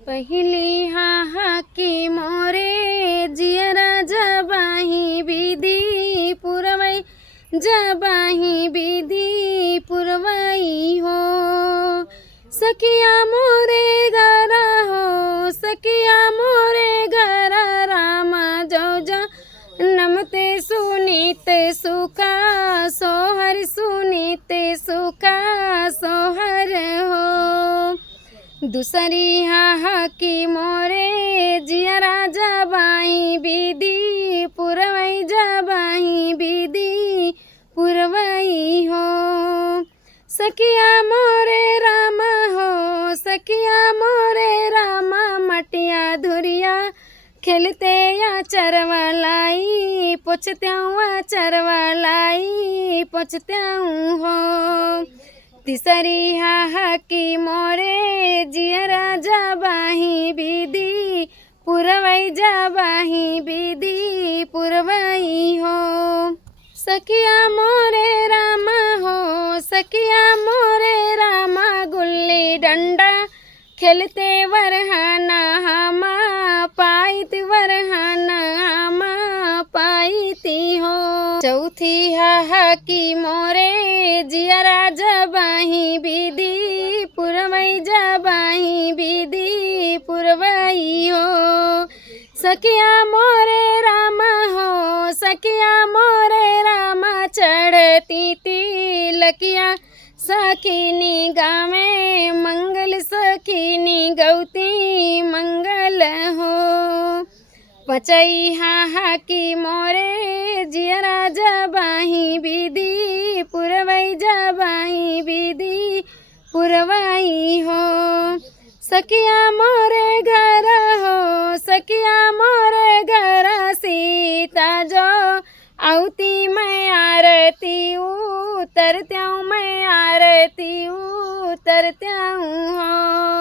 पहिली हाहाकी मोरे जियरा जबाही विधि पुरवै जबाही विधि पुरवाई हो। सखिया मोरे घरा हो सखिया मोरे घरा रामा जो जो नमते सुनीत सुखा सोहर सुनीत सुखा सोहर हो। दूसरी हाहाकी मोरे जियरा जबाही विधि पुरवै जबाही विधि पुरवाई हो। सखिया मोरे रामा हो सखिया मोरे रामा मटिया धुरिया खेलते या चरवालाई पोछत्याऊँ चरवालाई पोछत्याऊँ हो। तीसरी हाहाकी मोरे जियरा जबाही विधि पुरवै जबाही विधि पुरवाई हो। सखिया मोरे रामा हो सखिया मोरे रामा गुल्ली डंडा खेलते वरहाना हमा पाइत वरहाना हमा पाइती हो। चौथी हाहाकी मोरे जियरा जबाही विधि पुरवै जबाही विधि पुरवाई हो। सखिया मोरे रामा हो सखिया मोरे रामा चढ़ती तिलकिया सखिनी गावे मंगल सखिनी गौती मंगल हो। पचई हाहाकी मोरे जियरा जबाही विधि पुरवै जबाही विधि पुरवाई हो। सखिया मोरे घर हो सखिया मोरे घर सीता जो आउती मैं आरती उतरत्याऊँ मैं आरती उतरत्याऊँ हो।